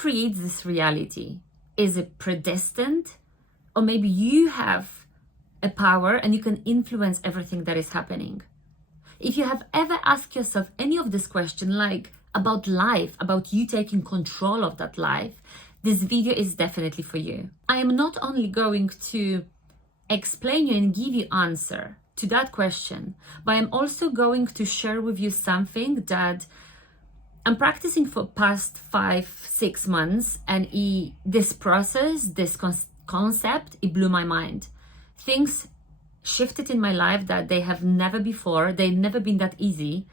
creates this reality? Is it predestined? Or maybe you have a power and you can influence everything that is happening. If you have ever asked yourself any of this question, like about life, about you taking control of that life, this video is definitely for you. I am not only going to explain you and give you answer to that question, but I'm also going to share with you something that I'm practicing for past 5-6 months, and this process, this concept, it blew my mind. Things shifted in my life that they have never before. They've never been that easy.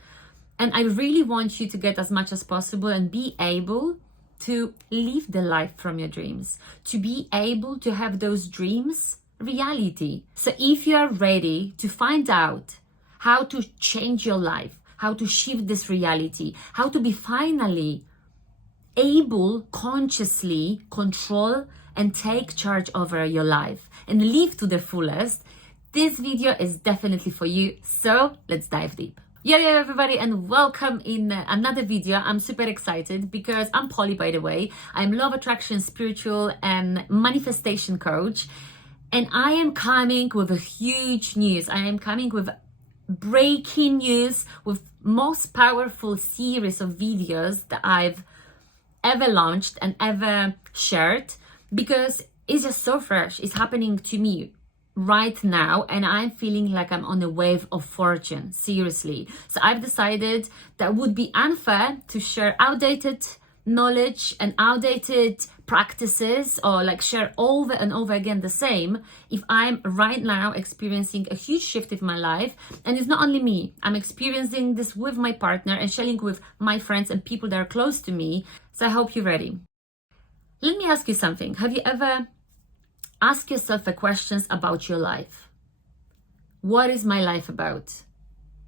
And I really want you to get as much as possible and be able to live the life from your dreams, to be able to have those dreams reality. So if you are ready to find out how to change your life, how to shift this reality, how to be finally able consciously control and take charge over your life and live to the fullest, this video is definitely for you. So let's dive deep. Yo everybody, and welcome in another video. I'm super excited because I'm Polly, by the way. I'm law of attraction, spiritual and manifestation coach, and I am coming with a huge news. I am coming with breaking news, with most powerful series of videos that I've ever launched and ever shared, because it's just so fresh. It's happening to me right now, and I'm feeling like I'm on a wave of fortune, seriously. So I've decided that would be unfair to share outdated knowledge and outdated practices, or like share over and over again the same, if I'm right now experiencing a huge shift in my life. And it's not only me, I'm experiencing this with my partner and sharing with my friends and people that are close to me. So I hope you're ready. Let me ask you something. Have you ever asked yourself a questions about your life? What is my life about?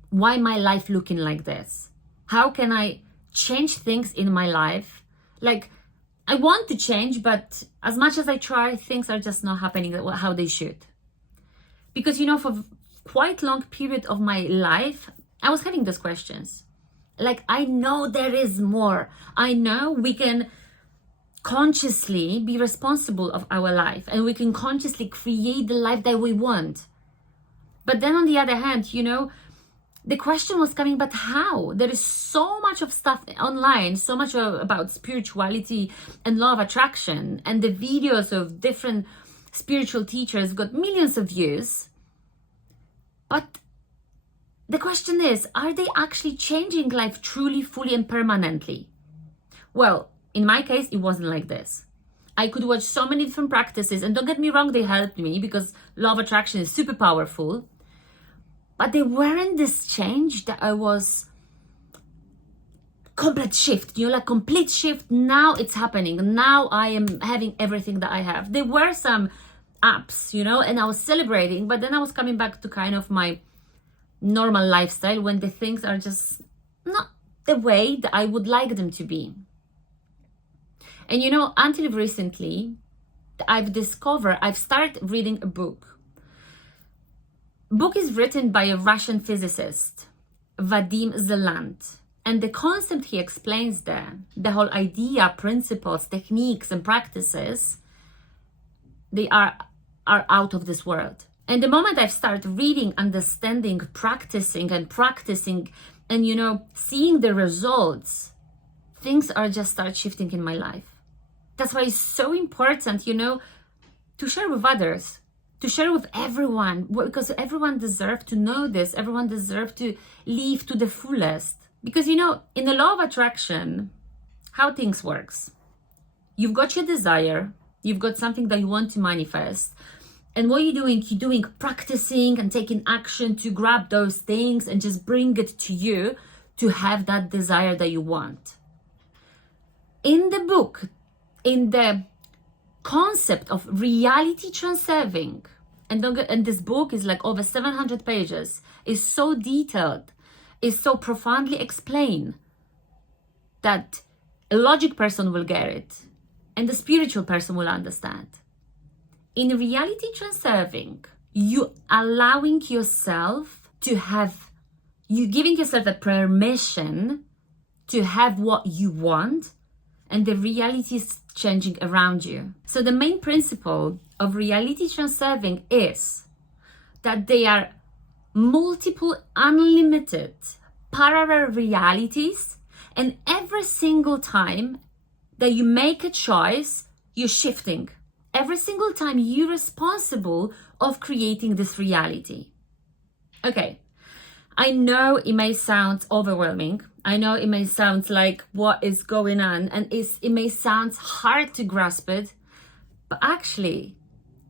Why my life looking like this? How can I change things in my life? Like, I want to change, but as much as I try, things are just not happening how they should. Because, you know, for quite long period of my life, I was having those questions. Like, I know there is more. I know we can consciously be responsible of our life, and we can consciously create the life that we want. But then on the other hand, you know, the question was coming, but how? There is so much of stuff online, so much about spirituality and law of attraction, and the videos of different spiritual teachers got millions of views. But the question is, are they actually changing life truly, fully and permanently? Well, in my case, it wasn't like this. I could watch so many different practices, and don't get me wrong, they helped me because law of attraction is super powerful. But they weren't this change that I was complete shift, you know, like complete shift. Now it's happening. Now I am having everything that I have. There were some ups, you know, and I was celebrating, but then I was coming back to kind of my normal lifestyle when the things are just not the way that I would like them to be. And you know, until recently, I've started reading a book. Book is written by a Russian physicist, Vadim Zeland. And the concept he explains there, the whole idea, principles, techniques, and practices, they are out of this world. And the moment I've started reading, understanding, practicing, and you know, seeing the results, things are just start shifting in my life. That's why it's so important, you know, to share with others, to share with everyone, because everyone deserves to know this. Everyone deserves to live to the fullest. Because, you know, in the law of attraction, how things works, you've got your desire, you've got something that you want to manifest. And what you're doing practicing and taking action to grab those things and just bring it to you to have that desire that you want. In the book, in the concept of reality transurfing, and this book is like over 700 pages, is so detailed, is so profoundly explained that a logic person will get it and the spiritual person will understand. In reality transurfing, you allowing yourself to have, you giving yourself a permission to have what you want and the reality is changing around you. So the main principle of reality transurfing is that they are multiple, unlimited, parallel realities, and every single time that you make a choice, you're shifting. Every single time you're responsible of creating this reality. Okay, I know it may sound overwhelming. I know it may sound like what is going on, and it may sound hard to grasp it, but actually,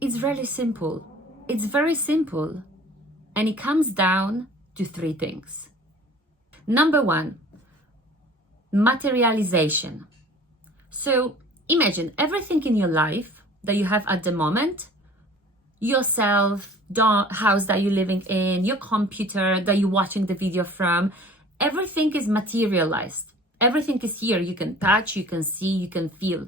it's really simple. It's very simple, and it comes down to 3 things. Number 1, materialization. So imagine everything in your life that you have at the moment, yourself, the house that you're living in, your computer that you're watching the video from, everything is materialized. Everything is here. You can touch, you can see, you can feel.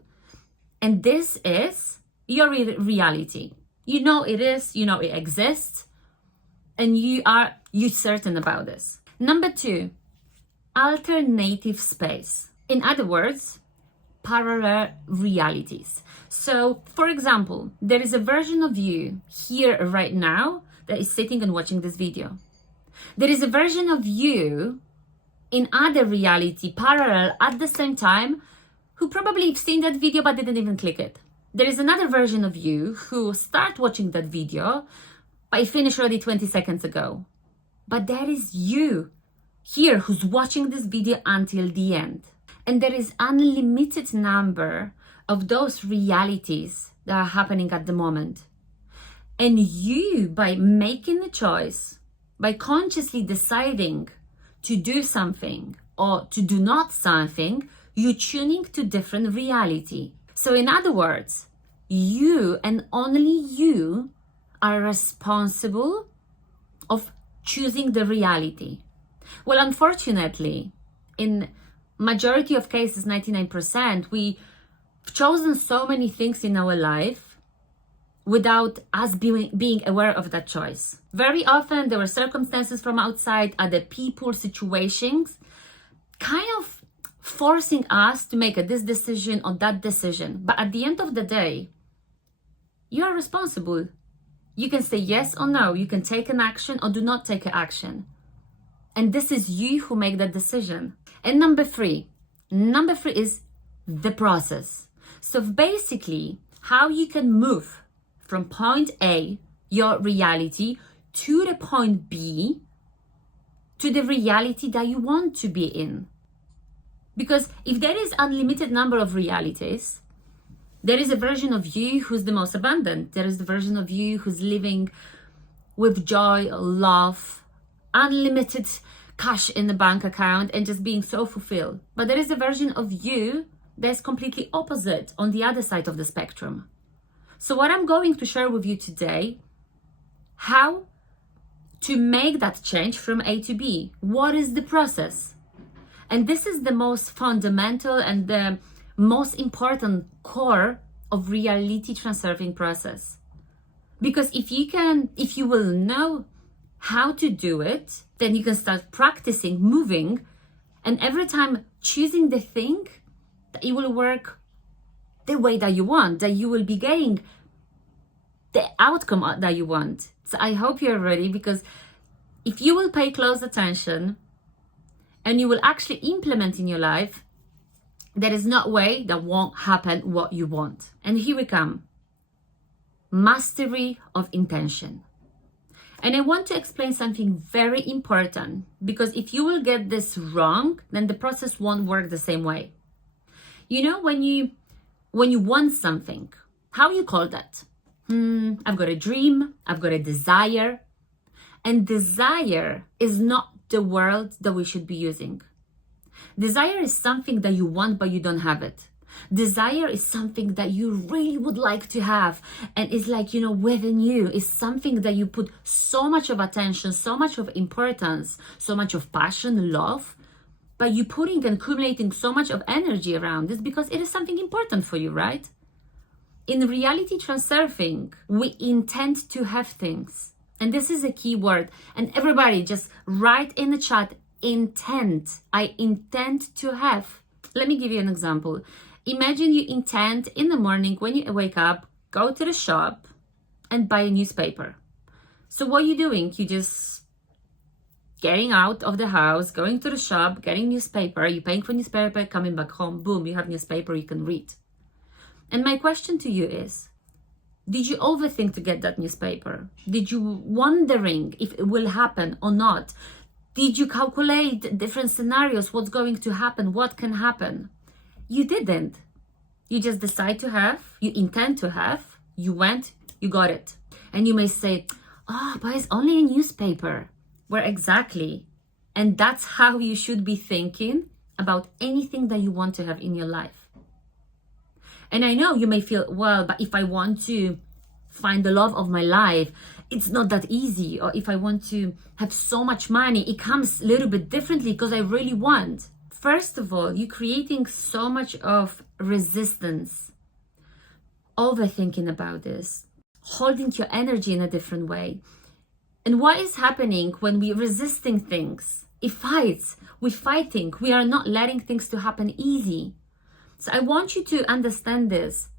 And this is your reality. You know it is, you know it exists, and you're certain about this. Number 2, alternative space. In other words, parallel realities. So, for example, there is a version of you here right now that is sitting and watching this video. There is a version of you in other reality, parallel at the same time, who probably have seen that video but didn't even click it. There is another version of you who start watching that video but finished already 20 seconds ago. But there is you here who's watching this video until the end. And there is unlimited number of those realities that are happening at the moment. And you, by making a choice, by consciously deciding to do something or to do not something, you're tuning to different reality. So in other words, you and only you are responsible of choosing the reality. Well, unfortunately, in majority of cases, 99%, we've chosen so many things in our life without us being aware of that choice. Very often there were circumstances from outside, other people, situations, kind of forcing us to make this decision or that decision. But at the end of the day, you are responsible. You can say yes or no. You can take an action or do not take an action. And this is you who make that decision. And number 3 is the process. So basically, how you can move from point A, your reality, to the point B, to the reality that you want to be in. Because if there is unlimited number of realities, there is a version of you who's the most abundant. There is the version of you who's living with joy, love, unlimited cash in the bank account and just being so fulfilled. But there is a version of you that's completely opposite on the other side of the spectrum. So what I'm going to share with you today, how to make that change from A to B. What is the process? And this is the most fundamental and the most important core of reality transurfing process. Because if you will know how to do it, then you can start practicing moving, and every time choosing the thing that it will work the way that you want, that you will be getting the outcome that you want. So I hope you're ready, because if you will pay close attention and you will actually implement in your life, there is no way that won't happen what you want. And here we come. Mastery of intention. And I want to explain something very important, because if you will get this wrong, then the process won't work the same way. You know, when you want something, how you call that? I've got a dream, I've got a desire. And desire is not the word that we should be using. Desire is something that you want, but you don't have it. Desire is something that you really would like to have, and it's like, within you. It's something that you put so much of attention, so much of importance, so much of passion, love, but you're putting and accumulating so much of energy around this because it is something important for you, right? In reality transurfing, we intend to have things, and this is a key word. And everybody just write in the chat, intent. I intend to have. Let me give you an example. Imagine you intend in the morning when you wake up, go to the shop and buy a newspaper. So what are you doing? You just getting out of the house, going to the shop, getting newspaper, you're paying for newspaper, coming back home, boom, you have newspaper, you can read. And my question to you is, did you overthink to get that newspaper? Did you wondering if it will happen or not? Did you calculate different scenarios, what's going to happen, what can happen? You didn't. You just decide to have, you intend to have, you went, you got it. And you may say, oh, but it's only a newspaper. Where exactly? And that's how you should be thinking about anything that you want to have in your life. And I know you may feel, well, but if I want to find the love of my life, it's not that easy. Or if I want to have so much money, it comes a little bit differently because I really want. First of all, you're creating so much of resistance, overthinking about this, holding your energy in a different way. And what is happening when we're resisting things? It fights. We're fighting. We are not letting things to happen easy. So I want you to understand this.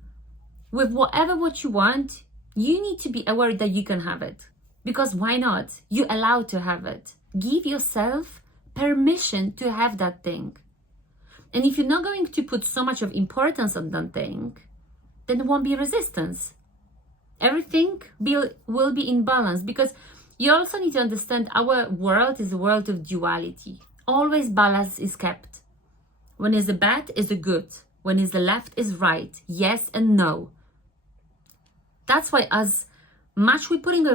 With whatever what you want, you need to be aware that you can have it. Because why not? You're allowed to have it. Give yourself permission to have that thing. And if you're not going to put so much of importance on that thing, then there won't be resistance. Everything will be in balance, because you also need to understand our world is a world of duality. Always balance is kept. When is the bad is the good. When is the left is right. Yes and no. That's why as much we're putting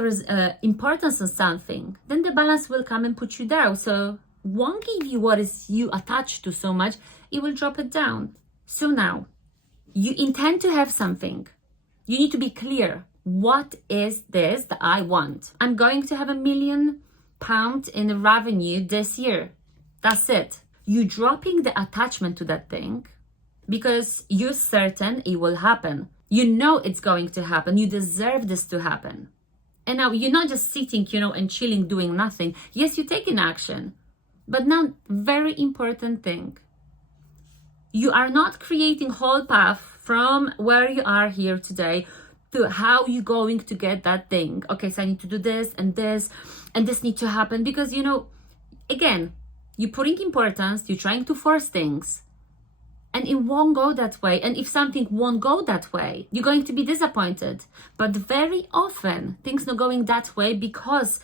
importance on something, then the balance will come and put you down. So won't give you what is you attached to so much, it will drop it down. So now, you intend to have something. You need to be clear. What is this that I want? I'm going to have £1 million in revenue this year. That's it. You're dropping the attachment to that thing because you're certain it will happen. You know it's going to happen. You deserve this to happen. And now you're not just sitting, and chilling, doing nothing. Yes, you're taking action. But now, very important thing. You are not creating whole path from where you are here today to how you're going to get that thing. Okay, so I need to do this, and this need to happen. Because, again, you're putting importance, you're trying to force things. And it won't go that way. And if something won't go that way, you're going to be disappointed. But very often, things not going that way because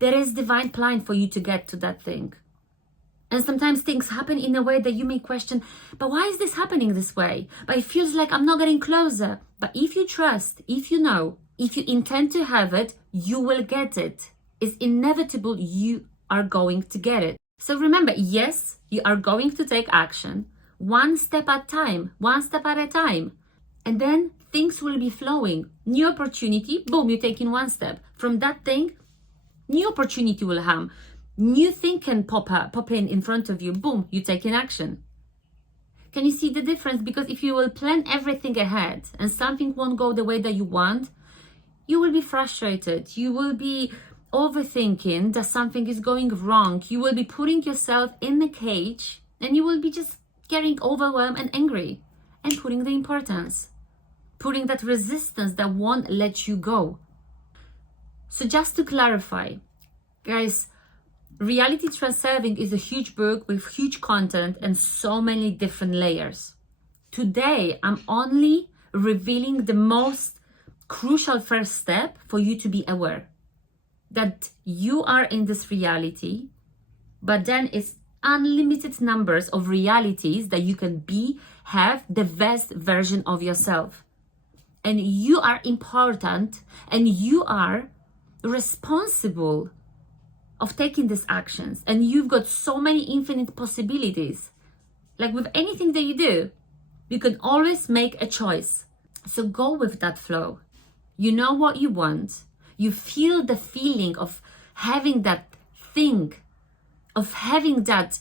there is divine plan for you to get to that thing. And sometimes things happen in a way that you may question, but why is this happening this way? But it feels like I'm not getting closer. But if you trust, if you know, if you intend to have it, you will get it. It's inevitable you are going to get it. So remember, yes, you are going to take action. One step at a time. And then things will be flowing. New opportunity, boom, you're taking one step. From that thing, new opportunity will come. New thing can pop in front of you. Boom, you're taking action. Can you see the difference? Because if you will plan everything ahead and something won't go the way that you want, you will be frustrated. You will be overthinking that something is going wrong. You will be putting yourself in the cage and you will be just getting overwhelmed and angry and putting the importance, putting that resistance that won't let you go. So just to clarify, guys, Reality Transurfing is a huge book with huge content and so many different layers. Today, I'm only revealing the most crucial first step for you to be aware that you are in this reality, but then it's unlimited numbers of realities that you can have the best version of yourself. And you are important and you are responsible of taking these actions, and you've got so many infinite possibilities. Like with anything that you do, you can always make a choice. So go with that flow. You know what you want. You feel the feeling of having that thing, of having that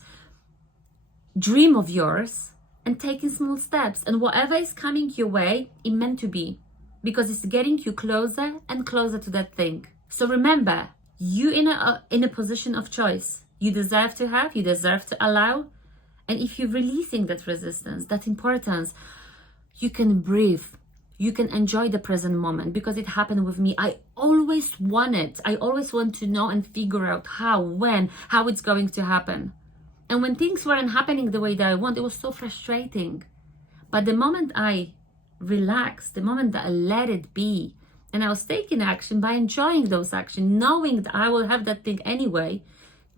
dream of yours, and taking small steps. And whatever is coming your way, it's meant to be, because it's getting you closer and closer to that thing. So remember, you in a position of choice. You deserve to have, you deserve to allow, And if you're releasing that resistance, that importance, you can breathe. You can enjoy the present moment, because it happened with me. I always want to know and figure out how, when, how it's going to happen. And when things weren't happening the way that I want, it was so frustrating. But the moment I relaxed, the moment that I let it be, and I was taking action by enjoying those actions, knowing that I will have that thing anyway,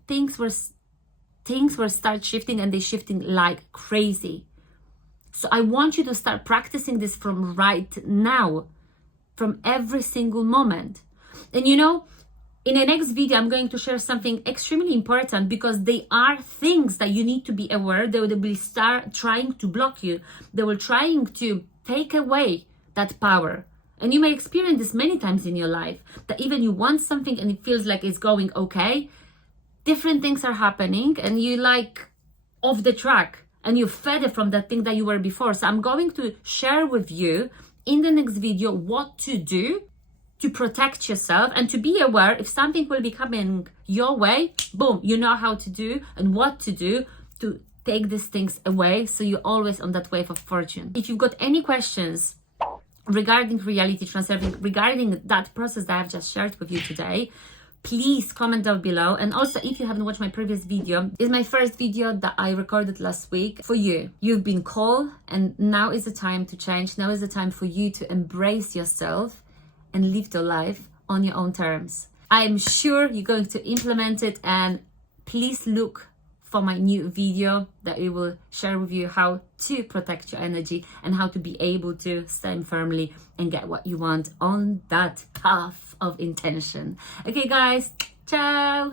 things were start shifting, and they shifting like crazy. So I want you to start practicing this from right now, from every single moment. And in the next video, I'm going to share something extremely important, because they are things that you need to be aware. They will be start trying to block you. They will trying to take away that power. And you may experience this many times in your life, that even you want something and it feels like it's going okay, different things are happening and you like off the track. And you're further from that thing that you were before. So I'm going to share with you in the next video what to do to protect yourself, and to be aware if something will be coming your way, boom, you know how to do and what to do to take these things away, so you're always on that wave of fortune. If you've got any questions regarding reality transurfing, regarding that process that I've just shared with you today, please comment down below. And also, if you haven't watched my previous video, it's my first video that I recorded last week for you. You've been called, and now is the time to change. Now is the time for you to embrace yourself and live your life on your own terms. I'm sure you're going to implement it, and please look for my new video that it will share with you how to protect your energy and how to be able to stand firmly and get what you want on that path of intention. Okay guys, ciao!